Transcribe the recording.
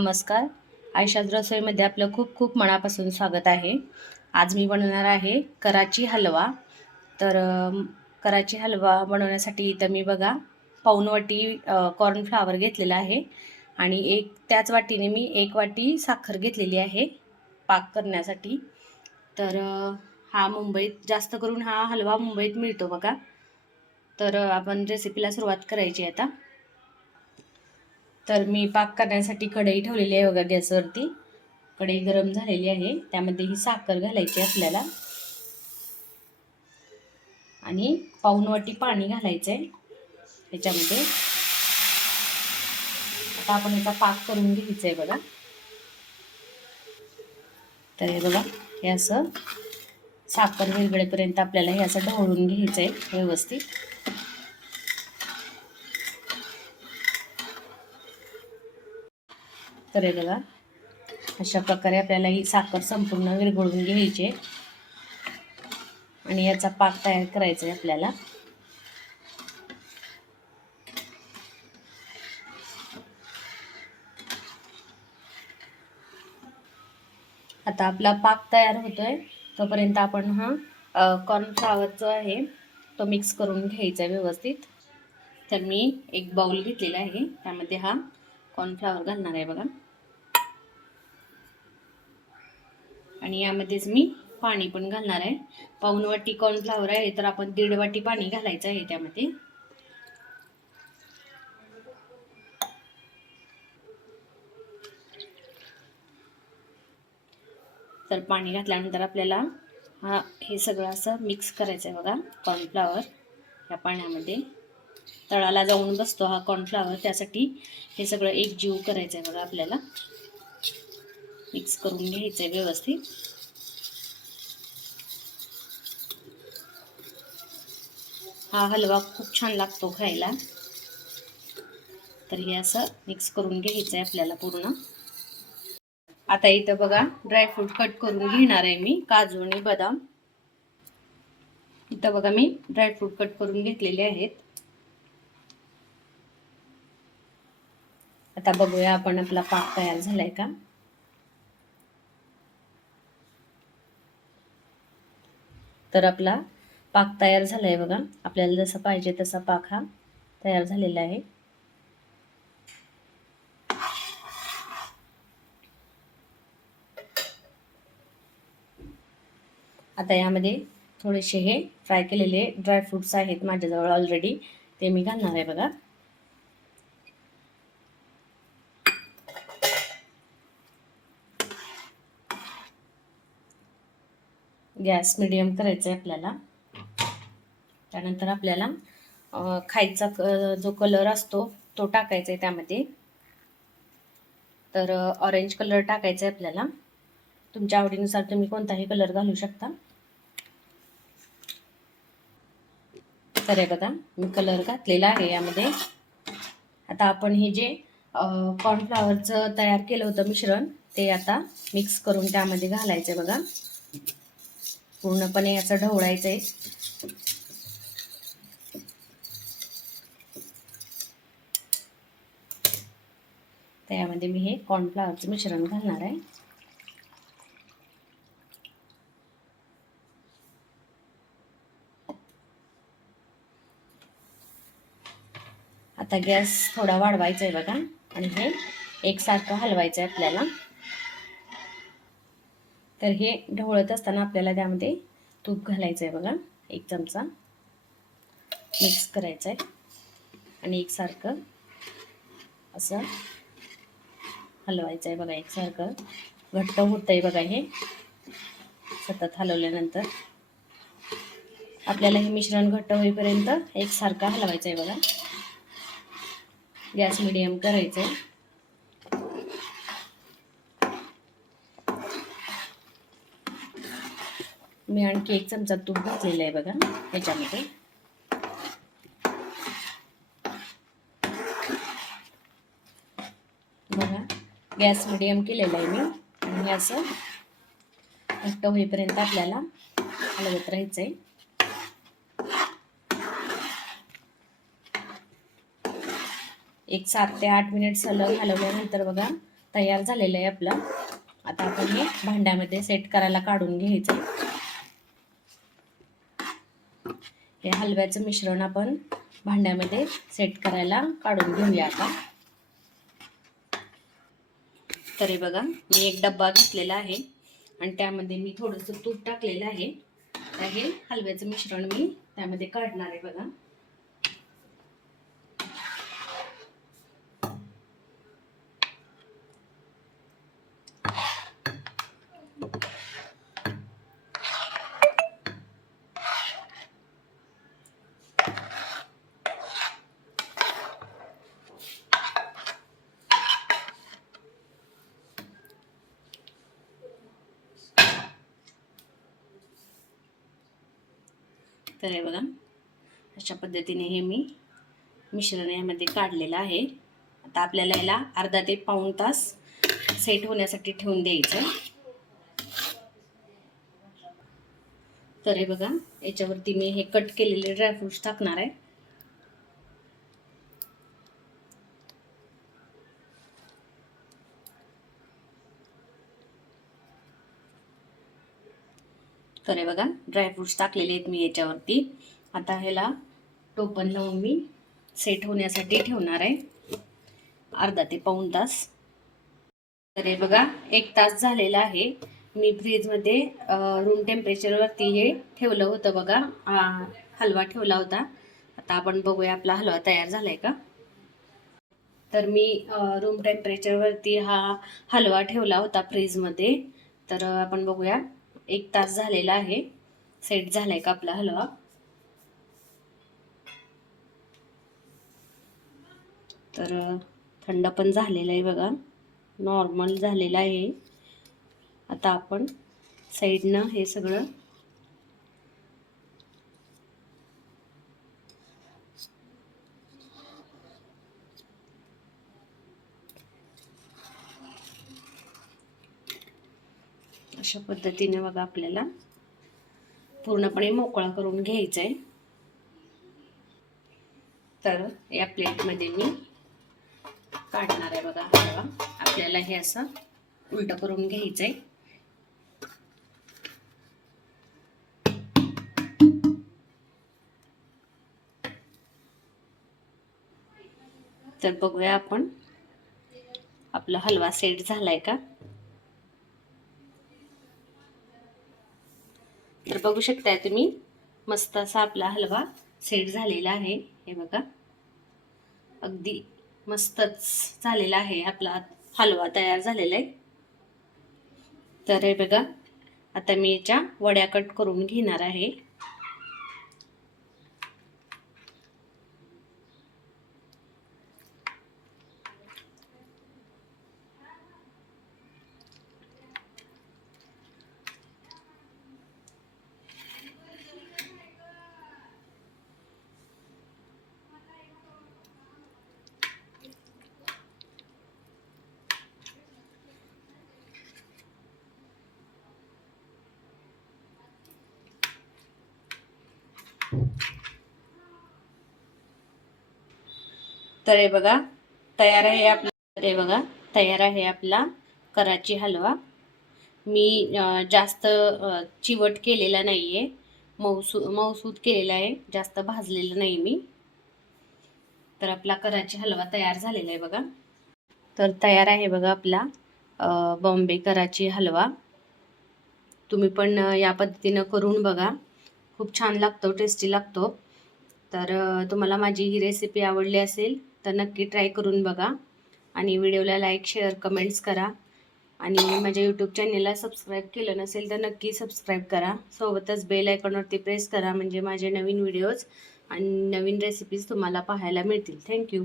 नमस्कार. आयशाज रसोईमध्ये आपलं खूप खूप मनापासून स्वागत आहे. आज मी बनवणार आहे कराची हलवा. तर कराची हलवा बनवण्यासाठी इथं मी बघा पाऊण वाटी कॉर्नफ्लॉवर घेतलेला आहे आणि त्याच वाटीने मी 1 वाटी साखर घेतलेली आहे पाक करण्यासाठी. तर हा मुंबईत जास्त करून हा हलवा मुंबईत मिळतो बघा. तर आपण रेसिपीला सुरुवात करायची आता. तर मी पाक करण्यासाठी कढई ठेवलेली आहे बघा गॅसवरती. कढई गरम झालेली आहे, त्यामध्ये ही साखर घालायची आपल्याला आणि पाऊण वाटी पाणी घालायचं आहे त्याच्यामध्ये. आता आपण याचा पाक करून घ्यायचा आहे बघा. तर हे बघा, हे असं साखर विरघळेपर्यंत आपल्याला हे असं ढवळून घ्यायचं आहे व्यवस्थित. तर हे बघा, अशा प्रकारे आपल्याला ही साखर संपूर्ण विरघळून घ्यायची आहे आणि याचा पाक तयार करायचा आहे आपल्याला. आता आपला पाक तयार होतोय, तोपर्यंत आपण हा कॉर्नफ्लॉवरचा आहे तो मिक्स करून घ्यायचा आहे व्यवस्थित. तर मी एक बाउल घेतलेला आहे, त्यामध्ये हा कॉर्नफ्लॉवर घालणार आहे बघा आणि यामध्येच मी पाणी पण घालणार आहे. पाऊण वाटी कॉर्नफ्लॉवर आहे तर आपण 1.5 वाटी पाणी घालायचं आहे त्यामध्ये. तर पाणी घातल्यानंतर आपल्याला हे सगळं असं मिक्स करायचं आहे बघा. कॉर्नफ्लॉवर या पाण्यामध्ये तळाला जाऊन बसतो हा कॉर्नफ्लॉवर, त्यासाठी हे सगळं एकजीव करायचं आहे बघा आपल्याला. मिक्स करून घ्यायचं आहे व्यवस्थित. हा हलवा खूप छान लागतो खायला. तर हे असं मिक्स करून घ्यायचं आहे आपल्याला पूर्ण. आता इथं बघा ड्रायफ्रूट कट करून घेणार आहे मी, काजू आणि बदाम. इथं बघा मी ड्रायफ्रूट कट करून घेतलेले आहेत. आता बघूया आपण आपला पाक तयार झालाय का. तर आपला पाक तयार झालाय बघा. आपल्याला जसं पाहिजे तसा पाक हा तयार झालेला आहे. आता यामध्ये थोडेसे हे फ्राय केलेले ड्रायफ्रुट्स आहेत माझ्याजवळ ऑलरेडी, ते मी घालणार आहे बघा. गॅस मीडियम करायचा आहे आपल्याला. त्यानंतर आपल्याला खायचा जो कलर असतो तो टाकायचा आहे त्यामध्ये. तर ऑरेंज कलर टाकायचा आहे आपल्याला. तुमच्या आवडीनुसार तुम्ही कोणताही कलर घालू शकता. तर हे बघा मी कलर घातलेला आहे यामध्ये. आता आपण हे जे कॉर्नफ्लॉवरचं तयार केलं होतं मिश्रण, ते आता मिक्स करून त्यामध्ये घालायचं आहे बघा. पूर्णपणे याचं ढवळायचं आहे. त्यामध्ये मी हे कॉर्नफ्लॉवरचं मिश्रण घालणार आहे. आता गॅस थोडा वाढवायचा आहे बघा आणि हे एकसारखं हलवायचं आहे आपल्याला. तर हे ढवळत असताना आपल्याला त्यामध्ये तूप घालायचं आहे बघा, 1 चमचा. मिक्स करायचं आहे आणि एकसारखं असं हलवायचं आहे बघा. एकसारखं घट्ट होतं आहे बघा हे सतत हलवल्यानंतर. आपल्याला हे मिश्रण घट्ट होईपर्यंत एकसारखं हलवायचं आहे बघा. गॅस मीडियम करायचं आहे. मी आणखी 1 चमचा तूप घातलेलं आहे बघा ह्याच्यामध्ये. बघा गॅस मीडियम केलेला आहे मी आणि असं घट्ट होईपर्यंत आपल्याला हलवत राहायचं आहे. एक 7 ते 8 मिनिट सलग हलवल्यानंतर बघा तयार झालेलं आहे आपलं. आता आपण हे भांड्यामध्ये सेट करायला काढून घ्यायचं. हे हलव्याचं मिश्रण आपण भांड्यामध्ये सेट करायला काढून घेऊया आता. तर हे बघा, मी एक डब्बा घेतलेला आहे आणि त्यामध्ये मी थोडंसं तूप टाकलेलं आहे. तर हे हलव्याचं मिश्रण मी त्यामध्ये काढणार आहे बघा. तर हे बघा, अशा पद्धतीने हे मी मिश्रण यामध्ये काढलेलं आहे. आता आपल्याला याला अर्धा ते पाऊण तास सेट होण्यासाठी ठेवून द्यायचं. तर हे बघा, याच्यावरती मी हे कट केलेले ड्रायफ्रुट्स टाकणार आहे. तर हे बघा, ड्रायफ्रुट्स टाकलेले आहेत मी याच्यावरती. आता ह्याला टोपण लावून मी सेट होण्यासाठी ठेवणार आहे अर्धा ते पाऊण तास. तर हे बघा, 1 तास झालेला आहे. मी फ्रीजमध्ये रूम टेम्परेचरवरती हे ठेवलं होतं बघा, हलवा ठेवला होता. आता आपण बघूया आपला हलवा तयार झालाय का. तर मी रूम टेम्परेचरवरती हा हलवा ठेवला होता फ्रीजमध्ये. तर आपण बघूया, 1 तास झालेला आहे. सेट झालाय का आपला हलवा. तर थंड पण झालेला आहे बघा, नॉर्मल झालेला आहे. आता आपण साईडनं हे सगळं अशा पद्धतीने बघा आपल्याला पूर्णपणे मोकळा करून घ्यायचा आहे. तर या प्लेटमध्ये मी काढणार आहे बघा हलवा. आपल्याला हे असं उलट करून घ्यायचं आहे. तर बघूया आपण आपला हलवा सेट झालाय का. तर बघू शकताय तुम्ही, मस्त असा आपला हलवा सेट झालेला आहे. हे बघा, अगदी मस्तच झालेला आहे आपला हलवा तयार झालेला आहे. तर हे बघा, आता मी याच्या वड्या कट करून घेणार आहे. तर हे बघा, तयार आहे आपला. तर हे बघा, तयार आहे आपला कराची हलवा. मी जास्त चिवट केलेला नाहीये, मऊसूद केलेला आहे, जास्त भाजलेलं नाही मी. तर आपला कराची हलवा तयार झालेला आहे बघा. तर तयार आहे बघा आपला बॉम्बे कराची हलवा. तुम्ही पण या पद्धतीनं करून बघा, खूप छान लागतो, टेस्टी लागतो. तर तुम्हाला माझी ही रेसिपी आवडली असेल तर नक्की ट्राय करून बघा आणि व्हिडिओला लाईक, शेअर, कमेंट्स करा. आणि माझ्या यूट्यूब चॅनलला सबस्क्राईब केलं नसेल तर नक्की सबस्क्राईब करा. सोबतच बेल आयकॉनवरती प्रेस करा, म्हणजे माझे नवीन व्हिडिओज आणि नवीन रेसिपीज तुम्हाला पाहायला मिळतील. थँक्यू.